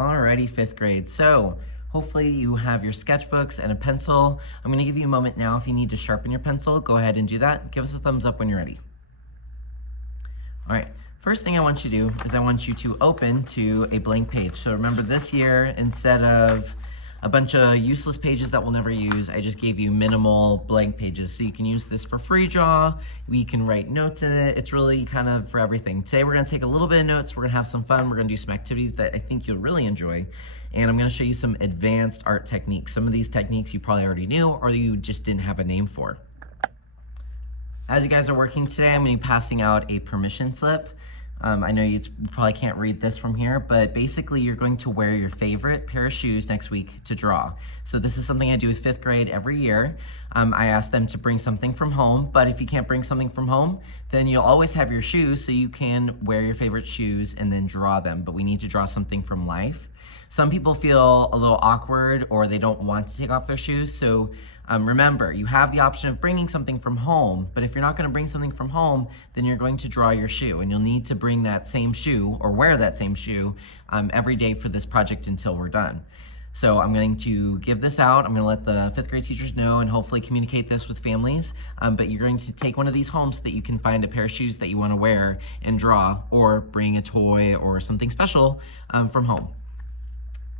Alrighty, fifth grade. So hopefully you have your sketchbooks and a pencil. I'm gonna give you a moment now. If you need to sharpen your pencil, go ahead and do that. Give us a thumbs up when you're ready. All right, first thing I want you to do is I want you to open to a blank page. So remember this year, instead of a bunch of useless pages that we'll never use, I just gave you minimal blank pages. So you can use this for free draw. We can write notes in it. It's really kind of for everything. Today we're gonna take a little bit of notes. We're gonna have some fun. We're gonna do some activities that I think you'll really enjoy. And I'm gonna show you some advanced art techniques. Some of these techniques you probably already knew or you just didn't have a name for. As you guys are working today, I'm gonna be passing out a permission slip. I know you probably can't read this from here, but basically you're going to wear your favorite pair of shoes next week to draw. So this is something I do with fifth grade every year. I ask them to bring something from home, but if you can't bring something from home, then you'll always have your shoes so you can wear your favorite shoes and then draw them, but we need to draw something from life. Some people feel a little awkward or they don't want to take off their shoes, so remember, you have the option of bringing something from home, but if you're not gonna bring something from home, then you're going to draw your shoe, and you'll need to bring that same shoe or wear that same shoe every day for this project until we're done. So I'm going to give this out. I'm gonna let the fifth grade teachers know and hopefully communicate this with families, but you're going to take one of these home so that you can find a pair of shoes that you wanna wear and draw, or bring a toy or something special from home.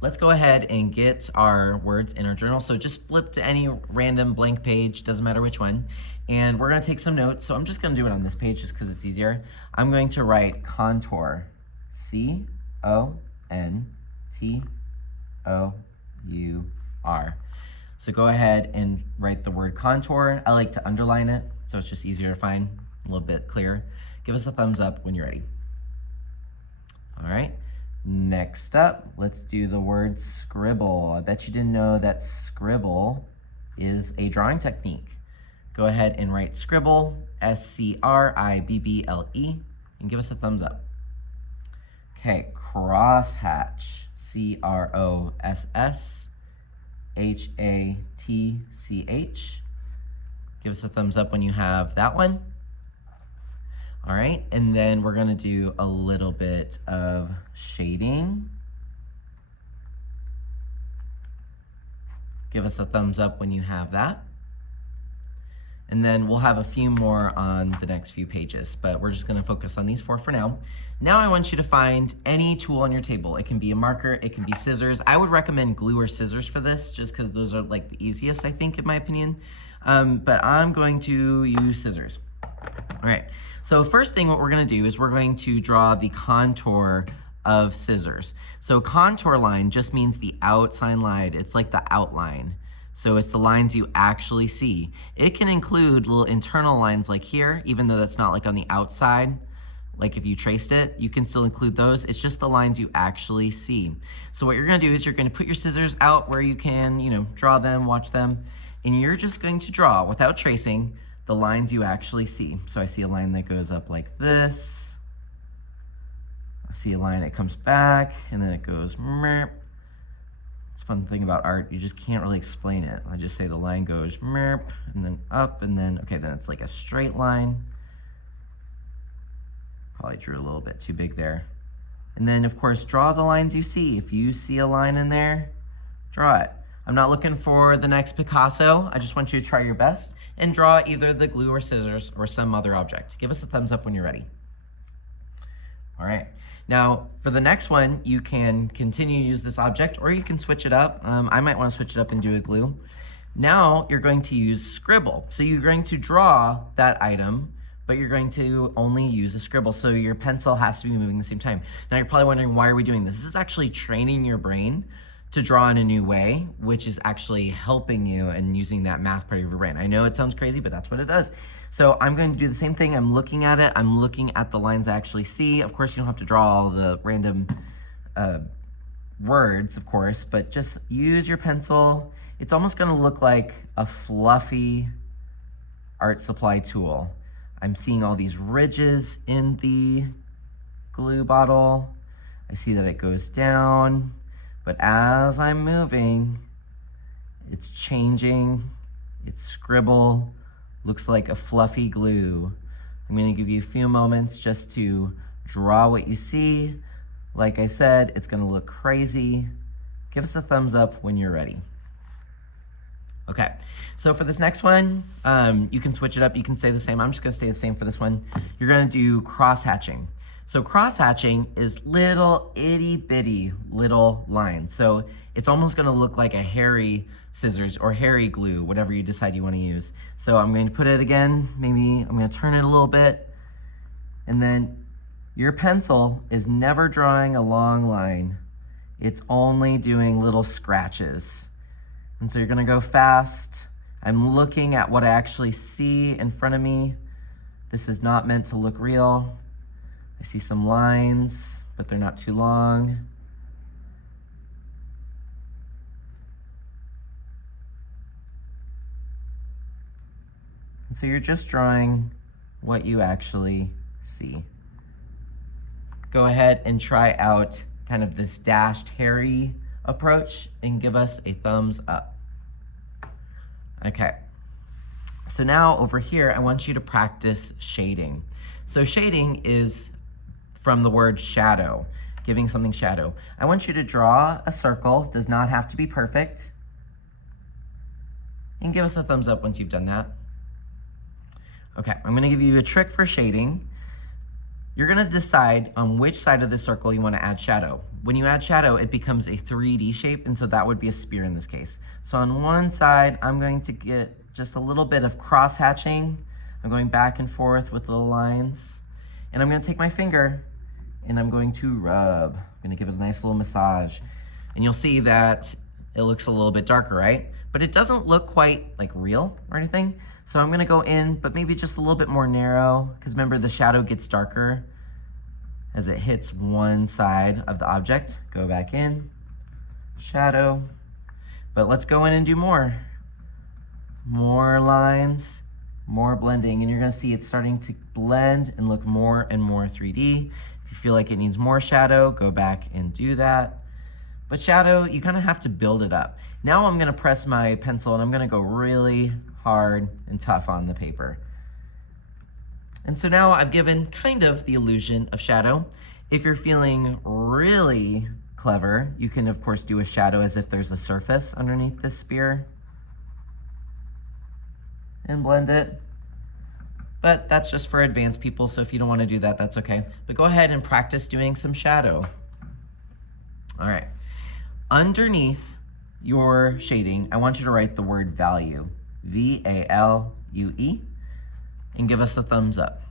Let's go ahead and get our words in our journal. So just flip to any random blank page, doesn't matter which one. And we're gonna take some notes. So I'm just gonna do it on this page just because it's easier. I'm going to write contour, C-O-N-T-O-U-R. So go ahead and write the word contour. I like to underline it, so it's just easier to find, a little bit clearer. Give us a thumbs up when you're ready. All right. Next up, let's do the word scribble. I bet you didn't know that scribble is a drawing technique. Go ahead and write scribble, S-C-R-I-B-B-L-E, and give us a thumbs up. Okay, crosshatch, C-R-O-S-S-H-A-T-C-H. Give us a thumbs up when you have that one. All right, and then we're gonna do a little bit of shading. Give us a thumbs up when you have that. And then we'll have a few more on the next few pages, but we're just gonna focus on these four for now. Now I want you to find any tool on your table. It can be a marker, it can be scissors. I would recommend glue or scissors for this, just because those are like the easiest, I think, in my opinion. But I'm going to use scissors. All right, so first thing what we're gonna do is we're going to draw the contour of scissors. So contour line just means the outside line. It's like the outline. So it's the lines you actually see. It can include little internal lines like here, even though that's not like on the outside. Like if you traced it, you can still include those. It's just the lines you actually see. So what you're gonna do is you're gonna put your scissors out where you can, draw them, watch them, and you're just going to draw without tracing the lines you actually see. So I see a line that goes up like this. I see a line that comes back and then it goes merp. It's a fun thing about art, you just can't really explain it. I just say the line goes merp and then up and then, okay, then it's like a straight line. Probably drew a little bit too big there. And then of course, draw the lines you see. If you see a line in there, draw it. I'm not looking for the next Picasso. I just want you to try your best and draw either the glue or scissors or some other object. Give us a thumbs up when you're ready. All right, now for the next one, you can continue to use this object or you can switch it up. I might want to switch it up and do a glue. Now you're going to use scribble. So you're going to draw that item, but you're going to only use a scribble. So your pencil has to be moving at the same time. Now you're probably wondering, why are we doing this? This is actually training your brain to draw in a new way, which is actually helping you and using that math part of your brain. I know it sounds crazy, but that's what it does. So I'm going to do the same thing. I'm looking at it. I'm looking at the lines I actually see. Of course, you don't have to draw all the random words, of course, but just use your pencil. It's almost gonna look like a fluffy art supply tool. I'm seeing all these ridges in the glue bottle. I see that it goes down. But as I'm moving, it's changing, it's scribble, looks like a fluffy glue. I'm gonna give you a few moments just to draw what you see, Like I said, it's gonna look crazy. Give us a thumbs up when you're ready. Okay, so for this next one, you can switch it up. You can stay the same. I'm just gonna stay the same for this one. You're gonna do cross-hatching. So cross-hatching is little itty bitty little lines. So it's almost gonna look like a hairy scissors or hairy glue, whatever you decide you wanna use. So I'm going to put it again, maybe I'm gonna turn it a little bit, and then your pencil is never drawing a long line. It's only doing little scratches. And so you're gonna go fast. I'm looking at what I actually see in front of me. This is not meant to look real. I see some lines, but they're not too long. And so you're just drawing what you actually see. Go ahead and try out kind of this dashed hairy approach and give us a thumbs up. Okay, so now over here, I want you to practice shading. So shading is from the word shadow, giving something shadow. I want you to draw a circle, does not have to be perfect, and give us a thumbs up once you've done that. Okay, I'm gonna give you a trick for shading. You're gonna decide on which side of the circle you wanna add shadow. When you add shadow, it becomes a 3D shape, and so that would be a spear in this case. So on one side, I'm going to get just a little bit of cross-hatching. I'm going back and forth with little lines. And I'm gonna take my finger and I'm going to rub. I'm gonna give it a nice little massage. And you'll see that it looks a little bit darker, right? But it doesn't look quite like real or anything. So I'm gonna go in, but maybe just a little bit more narrow, because remember the shadow gets darker as it hits one side of the object. Go back in, shadow. But let's go in and do more. More lines, more blending, and you're gonna see it's starting to blend and look more and more 3D. If you feel like it needs more shadow, go back and do that. But shadow, you kind of have to build it up. Now I'm gonna press my pencil and I'm gonna go really hard and tough on the paper. And so now I've given kind of the illusion of shadow. If you're feeling really clever, you can of course do a shadow as if there's a surface underneath this spear and blend it. But that's just for advanced people, so if you don't want to do that, that's okay. But go ahead and practice doing some shadow. All right. Underneath your shading, I want you to write the word value, V-A-L-U-E, and give us a thumbs up.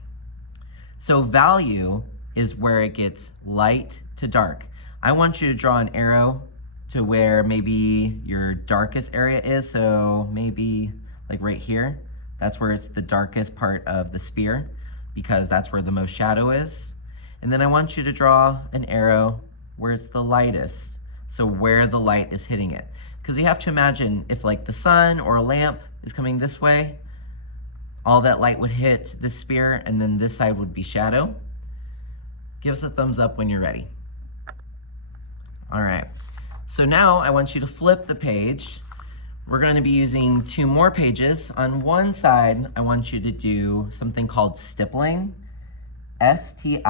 So value is where it gets light to dark. I want you to draw an arrow to where maybe your darkest area is, so maybe like right here. That's where it's the darkest part of the spear, because that's where the most shadow is. And then I want you to draw an arrow where it's the lightest, so where the light is hitting it. Because you have to imagine if like the sun or a lamp is coming this way, all that light would hit this spear and then this side would be shadow. Give us a thumbs up when you're ready. All right, so now I want you to flip the page. We're going to be using 2 more pages. On one side, I want you to do something called stippling, S-T-I-P-P-L-I-N-G.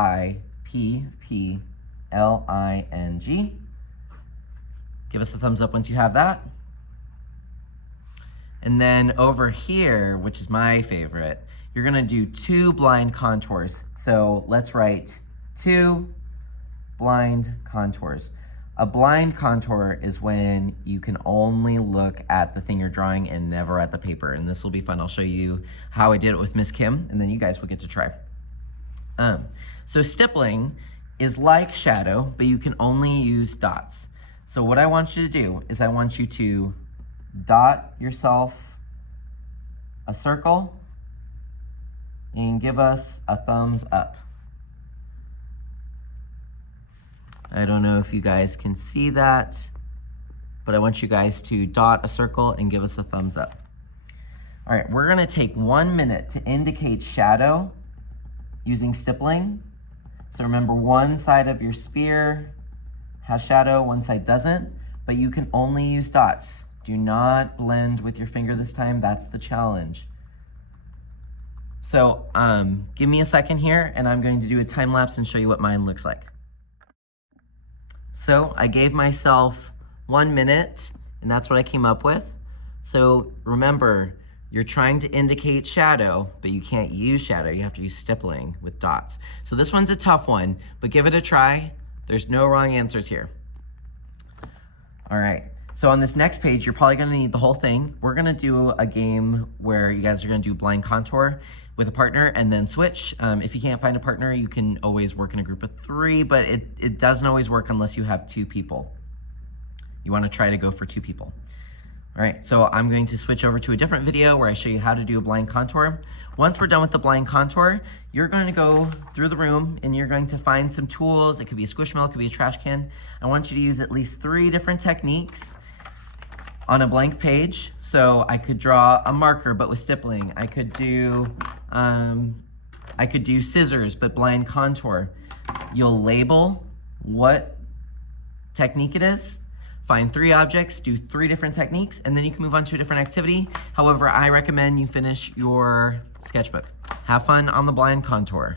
Give us a thumbs up once you have that. And then over here, which is my favorite, you're gonna do 2 blind contours. So let's write 2 blind contours. A blind contour is when you can only look at the thing you're drawing and never at the paper. And this will be fun. I'll show you how I did it with Miss Kim, and then you guys will get to try. So stippling is like shadow, but you can only use dots. So what I want you to do is I want you to dot yourself a circle and give us a thumbs up. I don't know if you guys can see that, but I want you guys to dot a circle and give us a thumbs up. All right, we're gonna take 1 minute to indicate shadow using stippling. So remember, one side of your spear has shadow, one side doesn't, but you can only use dots. Do not blend with your finger this time, that's the challenge. So give me a second here and I'm going to do a time lapse and show you what mine looks like. So I gave myself 1 minute, and that's what I came up with. So remember, you're trying to indicate shadow, but you can't use shadow. You have to use stippling with dots. So this one's a tough one, but give it a try. There's no wrong answers here. All right, so on this next page, you're probably gonna need the whole thing. We're gonna do a game where you guys are gonna do blind contour with a partner and then switch. If you can't find a partner, you can always work in a group of 3, but it doesn't always work unless you have 2 people. You wanna try to go for 2 people. All right, so I'm going to switch over to a different video where I show you how to do a blind contour. Once we're done with the blind contour, you're going to go through the room and you're going to find some tools. It could be a Squishmallow, it could be a trash can. I want you to use at least 3 different techniques on a blank page. So I could draw a marker, but with stippling. I could do scissors, but blind contour. You'll label what technique it is. Find 3 objects, do 3 different techniques, and then you can move on to a different activity. However, I recommend you finish your sketchbook. Have fun on the blind contour.